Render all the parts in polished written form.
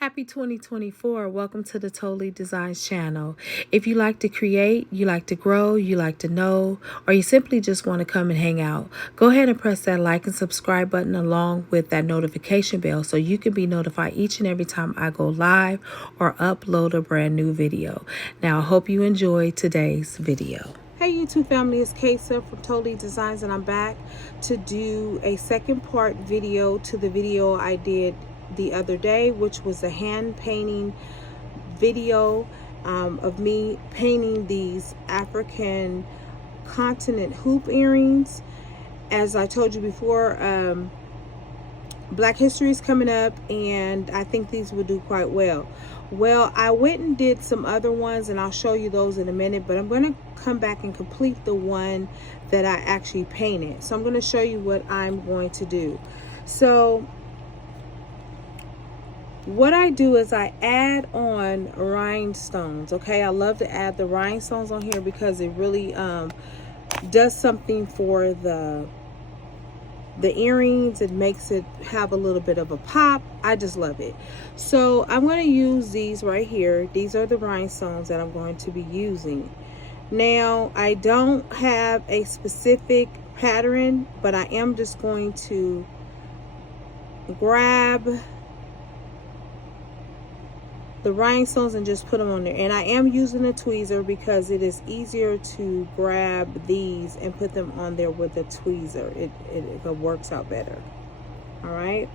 Happy 2024. Welcome to the Totally Designs channel. If you like to create, you like to grow, you like to know, or you simply just want to come and hang out, go ahead and press that like and subscribe button along with that notification bell so you can be notified each and every time I go live or upload a brand new video. Now, I hope you enjoy today's video. Hey YouTube family, it's Kaysa from Totally Designs, and I'm back to do a second part video to the video I did the other day, which was a hand painting video of me painting these African continent hoop earrings. As I told you before, Black History is coming up, and I think these will do quite well. Well, I went and did some other ones, and I'll show you those in a minute, but I'm going to come back and complete the one that I actually painted. So I'm going to show you what I'm going to do. So what I do is I add on rhinestones. Okay, I love to add the rhinestones on here because it really does something for the earrings. It makes it have a little bit of a pop. I just love it. So I'm going to use these right here. These are the rhinestones that I'm going to be using. Now, I don't have a specific pattern, but I am just going to grab the rhinestones and just put them on there. And I am using a tweezer because it is easier to grab these and put them on there with a tweezer. It works out better. All right.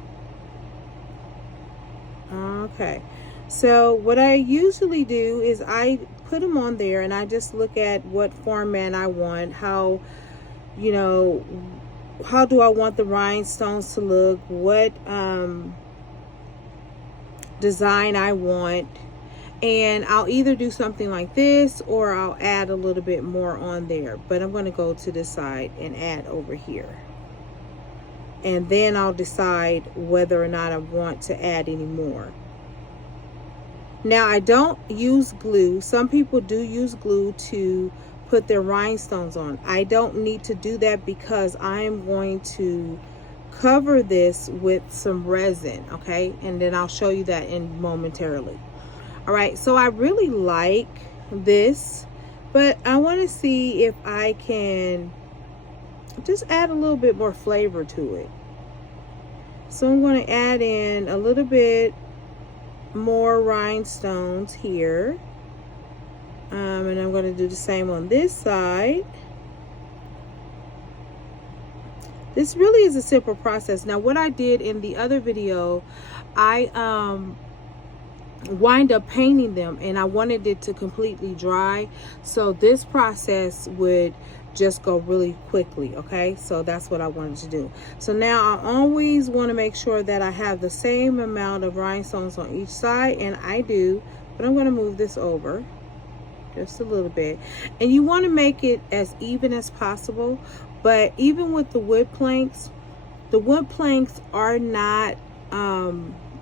Okay. So what I usually do is I put them on there and I just look at what format I want, how, you know, how do I want the rhinestones to look, what design I want, and I'll either do something like this or I'll add a little bit more on there, but I'm going to go to the side and add over here, and then I'll decide whether or not I want to add any more. Now, I don't use glue. Some people do use glue to put their rhinestones on. I don't need to do that because I am going to cover this with some resin, okay? And then I'll show you that in momentarily. All right, so I really like this, but I want to see if I can just add a little bit more flavor to it. So I'm going to add in a little bit more rhinestones here, and I'm going to do the same on this side. This really is a simple process. Now, what I did in the other video, I wind up painting them, and I wanted it to completely dry, so this process would just go really quickly. Okay, so that's what I wanted to do. So now I always want to make sure that I have the same amount of rhinestones on each side, and I do, but I'm going to move this over just a little bit, and you want to make it as even as possible. But even with the wood planks are not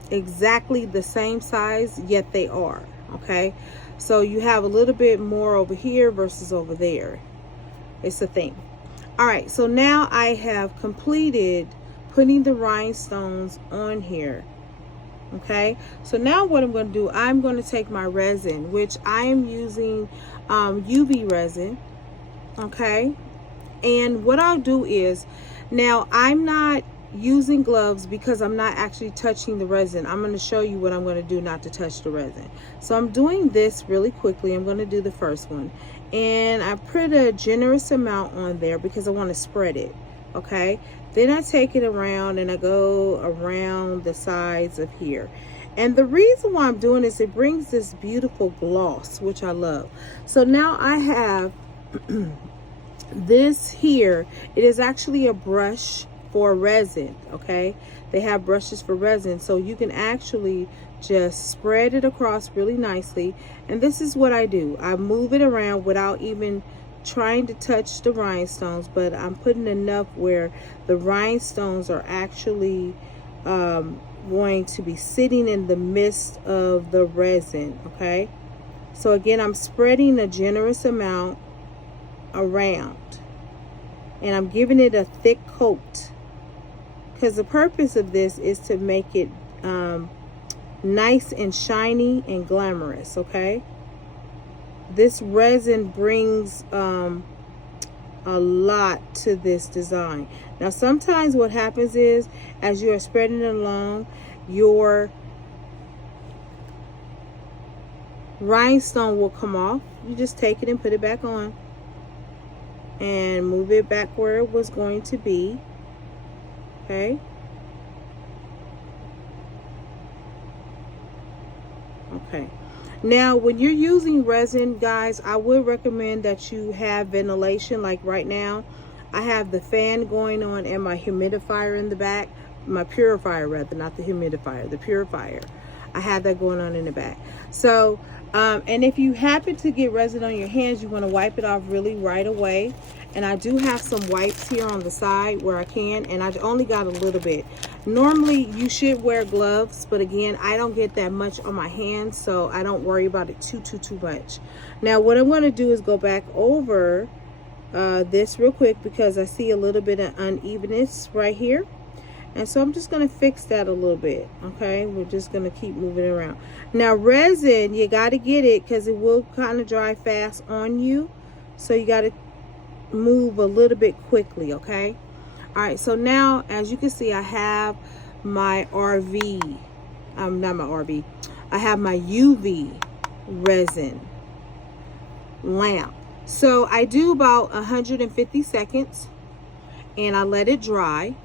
exactly the same size, yet they are. Okay, so you have a little bit more over here versus over there. It's a thing. All right, so now I have completed putting the rhinestones on here. Okay, so now what I'm going to do, I'm going to take my resin, which I am using UV resin. Okay, and what I'll do is, now I'm not using gloves because I'm not actually touching the resin. I'm going to show you what I'm going to do not to touch the resin. So I'm doing this really quickly. I'm going to do the first one, and I put a generous amount on there because I want to spread it. Okay, then I take it around and I go around the sides of here. And the reason why I'm doing this, it brings this beautiful gloss, which I love. So now I have this here. It is actually a brush for resin. Okay, they have brushes for resin, so you can actually just spread it across really nicely. And this is what I do. I move it around without even trying to touch the rhinestones, but I'm putting enough where the rhinestones are actually going to be sitting in the midst of the resin. Okay, so again, I'm spreading a generous amount around, and I'm giving it a thick coat because the purpose of this is to make it nice and shiny and glamorous, okay? This resin brings a lot to this design. Now sometimes what happens is, as you are spreading it along, your rhinestone will come off. You just take it and put it back on and move it back where it was going to be, okay? Okay. Now, when you're using resin, guys, I would recommend that you have ventilation. Like right now, I have the fan going on and my humidifier in the back. My purifier, rather, not the humidifier, the purifier. I have that going on in the back. So, and if you happen to get resin on your hands, you want to wipe it off really right away. And I do have some wipes here on the side where I can, and I only got a little bit. Normally you should wear gloves, but again, I don't get that much on my hands, so I don't worry about it too much. Now what I'm going to do is go back over this real quick, because I see a little bit of unevenness right here, and so I'm just going to fix that a little bit. Okay, we're just going to keep moving around. Now resin, you got to get it because it will kind of dry fast on you, so you got to move a little bit quickly. Okay, all right, so now as you can see, I have my RV, not my RV, I have my UV resin lamp. So I do about 150 seconds and I let it dry,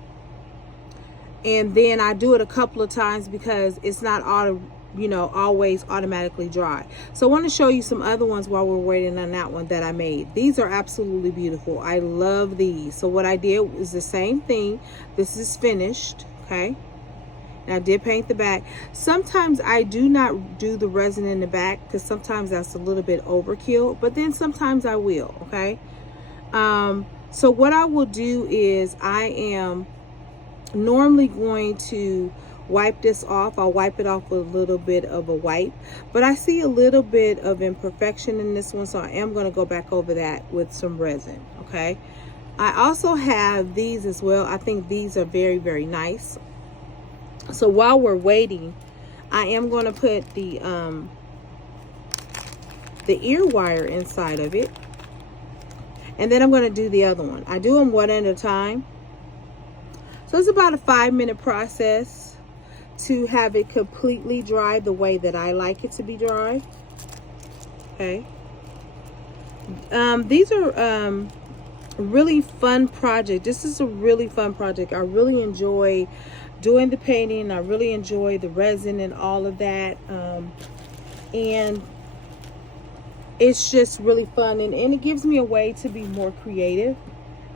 and then I do it a couple of times because it's not always automatically dry. So I want to show you some other ones while we're waiting on that one that I made. These are absolutely beautiful. I love these. So what I did is the same thing. This is finished, okay? And I did paint the back. Sometimes I do not do the resin in the back because sometimes that's a little bit overkill, but then sometimes I will, okay? So what I will do is I am normally going to wipe this off. I'll wipe it off with a little bit of a wipe, but I see a little bit of imperfection in this one, so I am going to go back over that with some resin. Okay, I also have these as well. I think these are very, very nice. So while we're waiting, I am going to put the ear wire inside of it, and then I'm going to do the other one. I do them one at a time. So it's about a 5-minute process to have it completely dry the way that I like it to be dry. Okay. These are really fun project. This is a really fun project. I really enjoy doing the painting. I really enjoy the resin and all of that. And it's just really fun, and it gives me a way to be more creative.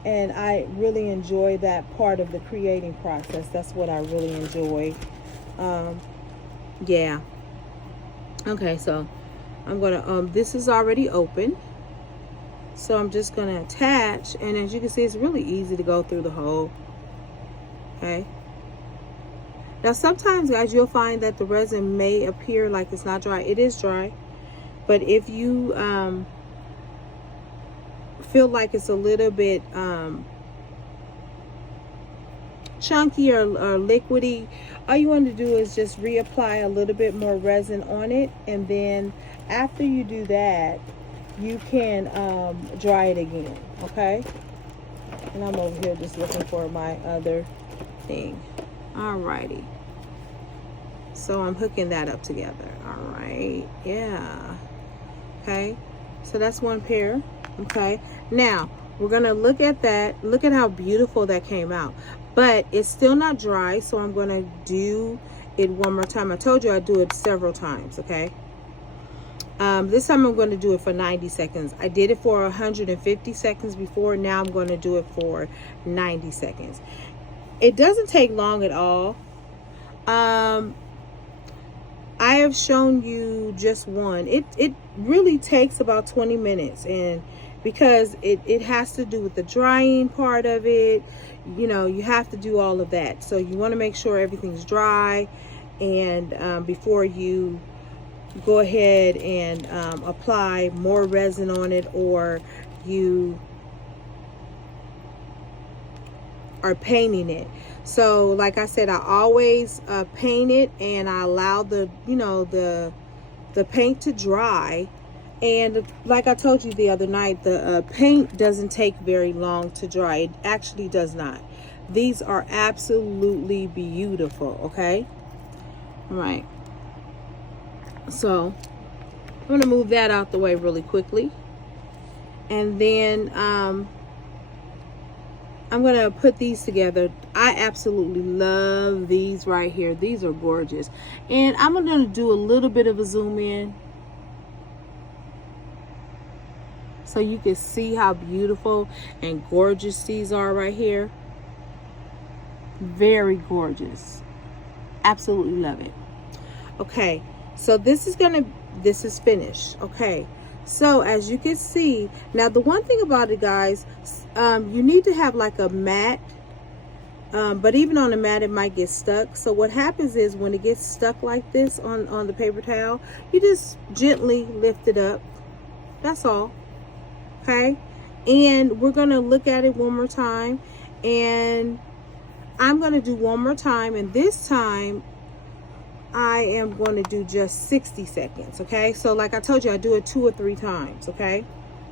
And I really enjoy that part of the creating process. That's what I really enjoy. Yeah. Okay, so I'm gonna this is already open, so I'm just gonna attach, and as you can see, it's really easy to go through the hole. Okay, now sometimes, guys, you'll find that the resin may appear like it's not dry. It is dry, but if you feel like it's a little bit chunky or liquidy, all you want to do is just reapply a little bit more resin on it, and then after you do that, you can dry it again. Okay, and I'm over here just looking for my other thing. Alrighty, so I'm hooking that up together. All right, yeah. Okay, so that's one pair. Okay, now we're gonna look at that. Look at how beautiful that came out, but it's still not dry, so I'm gonna do it one more time. I told you I'd do it several times. Okay, this time I'm going to do it for 90 seconds. I did it for 150 seconds before. Now I'm going to do it for 90 seconds. It doesn't take long at all. I have shown you just one. It really takes about 20 minutes, and because it has to do with the drying part of it, you know, you have to do all of that. So you want to make sure everything's dry, and before you go ahead and apply more resin on it, or you are painting it. So like I said, I always paint it, and I allow the the paint to dry. And like I told you the other night, the paint doesn't take very long to dry. It actually does not. These are absolutely beautiful. Okay, all right, so I'm going to move that out the way really quickly, and then I'm going to put these together. I absolutely love these right here. These are gorgeous. And I'm going to do a little bit of a zoom in so you can see how beautiful and gorgeous these are right here. Very gorgeous. Absolutely love it. Okay, so this is finished. Okay, so as you can see, now the one thing about it, guys, you need to have like a mat, but even on the mat it might get stuck. So what happens is when it gets stuck like this on the paper towel, you just gently lift it up. That's all. Okay, and we're gonna look at it one more time, and I'm gonna do one more time, and this time I am going to do just 60 seconds. Okay, so like I told you, I do it 2 or 3 times. Okay,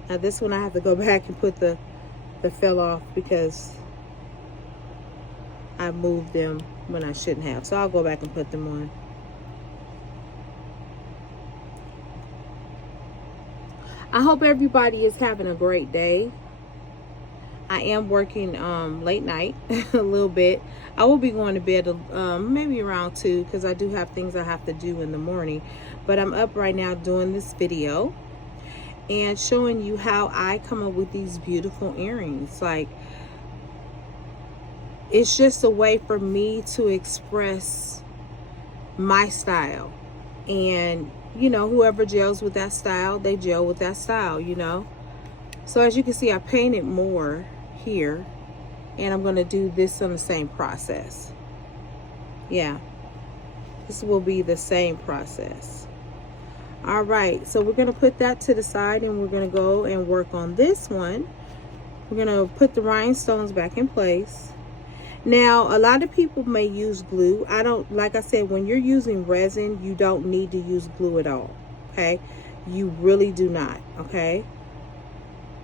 now this one I have to go back and put the fell off because I moved them when I shouldn't have, so I'll go back and put them on. I hope everybody is having a great day. I am working late night a little bit. I will be going to bed maybe around 2 because I do have things I have to do in the morning. But I'm up right now doing this video and showing you how I come up with these beautiful earrings. Like, it's just a way for me to express my style. And, you know, whoever gels with that style, they gel with that style, you know. So as you can see, I painted more here, and I'm going to do this on the same process. Yeah, this will be the same process. All right, so we're going to put that to the side, and we're going to go and work on this one. We're going to put the rhinestones back in place. Now, a lot of people may use glue. I don't, like I said, when you're using resin, you don't need to use glue at all. Okay, you really do not. Okay,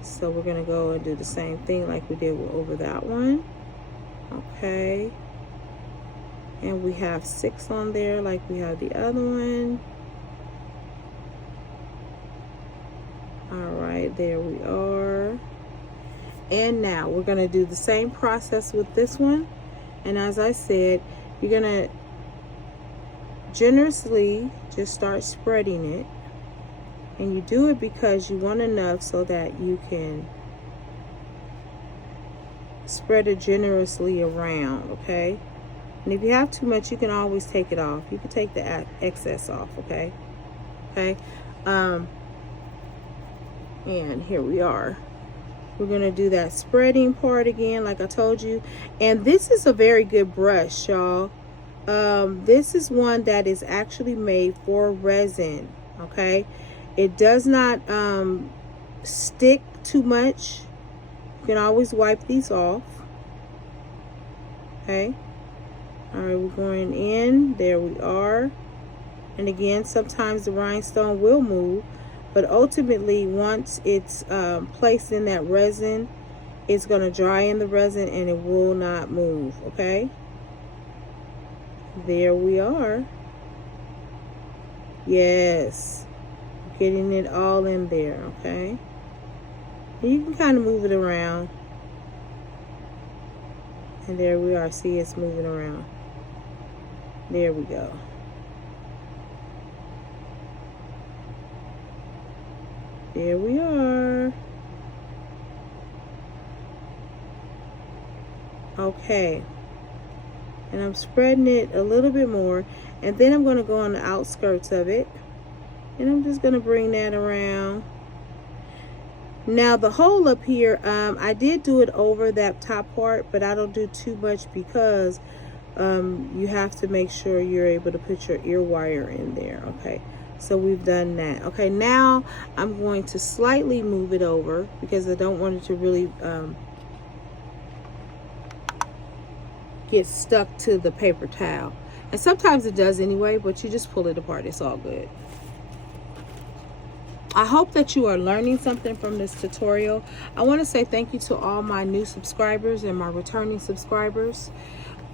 so we're going to go and do the same thing like we did over that one. Okay, and we have 6 on there like we have the other one. All right, there we are. And now we're going to do the same process with this one. And as I said, you're going to generously just start spreading it. And you do it because you want enough so that you can spread it generously around, okay? And if you have too much, you can always take it off. You can take the excess off, okay? Okay? And here we are. We're going to do that spreading part again, like I told you. And this is a very good brush, y'all. This is one that is actually made for resin, okay? It does not stick too much. You can always wipe these off. Okay. All right, we're going in. There we are. And again, sometimes the rhinestone will move. But ultimately, once it's placed in that resin, it's going to dry in the resin and it will not move, okay? There we are. Yes. Getting it all in there, okay? And you can kind of move it around. And there we are. See, it's moving around. There we go. There we are. Okay. And I'm spreading it a little bit more. And then I'm going to go on the outskirts of it. And I'm just going to bring that around. Now the hole up here, I did do it over that top part, but I don't do too much because you have to make sure you're able to put your ear wire in there. Okay. So we've done that. Okay, now I'm going to slightly move it over because I don't want it to really get stuck to the paper towel. And sometimes it does anyway, but you just pull it apart. It's all good. I hope that you are learning something from this tutorial. I want to say thank you to all my new subscribers and my returning subscribers.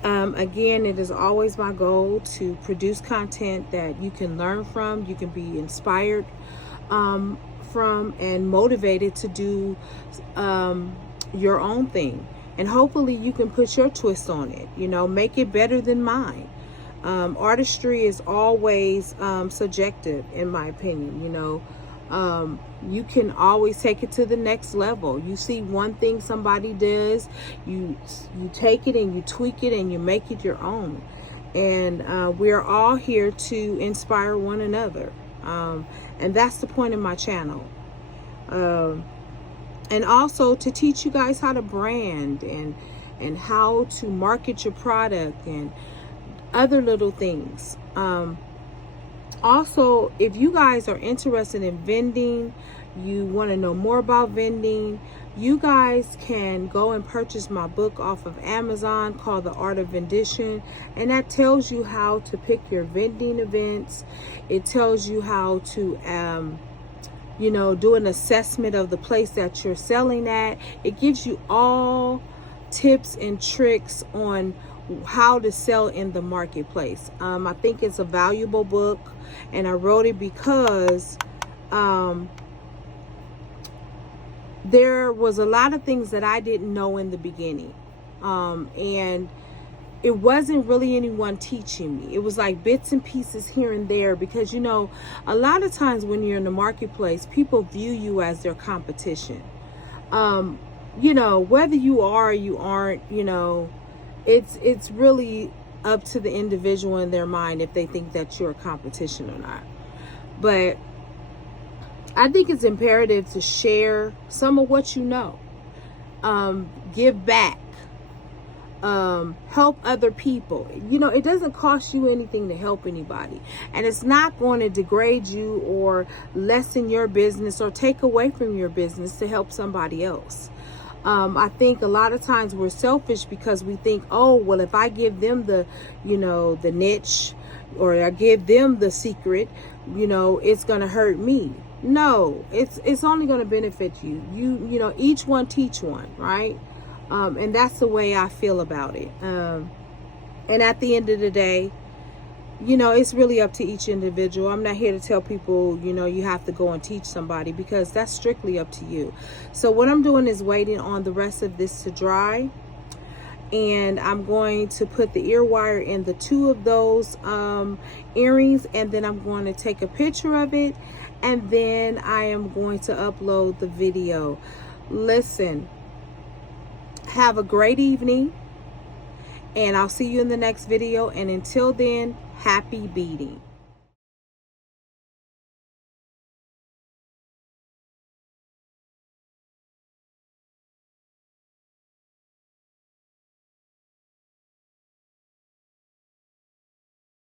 Again, it is always my goal to produce content that you can learn from, you can be inspired from, and motivated to do your own thing. And hopefully you can put your twist on it, you know, make it better than mine. Artistry is always subjective, in my opinion. You know, you can always take it to the next level. You see one thing somebody does, you take it and you tweak it and you make it your own. And we're all here to inspire one another. And that's the point of my channel. And also to teach you guys how to brand and how to market your product and other little things. Also, if you guys are interested in vending, you want to know more about vending, you guys can go and purchase my book off of Amazon called The Art of Vendition. And that tells you how to pick your vending events. It tells you how to, you know, do an assessment of the place that you're selling at. It gives you all tips and tricks on how to sell in the marketplace. I think it's a valuable book, and I wrote it because there was a lot of things that I didn't know in the beginning, and it wasn't really anyone teaching me. It was like bits and pieces here and there, because, you know, a lot of times when you're in the marketplace, people view you as their competition. You know, whether you are or you aren't, you know, it's really up to the individual in their mind if they think that you're a competition or not. But I think it's imperative to share some of what you know, give back, help other people. You know, it doesn't cost you anything to help anybody, and it's not going to degrade you or lessen your business or take away from your business to help somebody else. I think a lot of times we're selfish because we think, oh, well, if I give them the, you know, the niche, or I give them the secret, you know, it's going to hurt me. No, it's only going to benefit you. You know, each one teach one, right? And that's the way I feel about it. And at the end of the day, you know, it's really up to each individual. I'm not here to tell people, you know, you have to go and teach somebody, because that's strictly up to you. So what I'm doing is waiting on the rest of this to dry. And I'm going to put the ear wire in the two of those earrings, and then I'm going to take a picture of it, and then I am going to upload the video. Listen, have a great evening, and I'll see you in the next video. And until then, happy beading.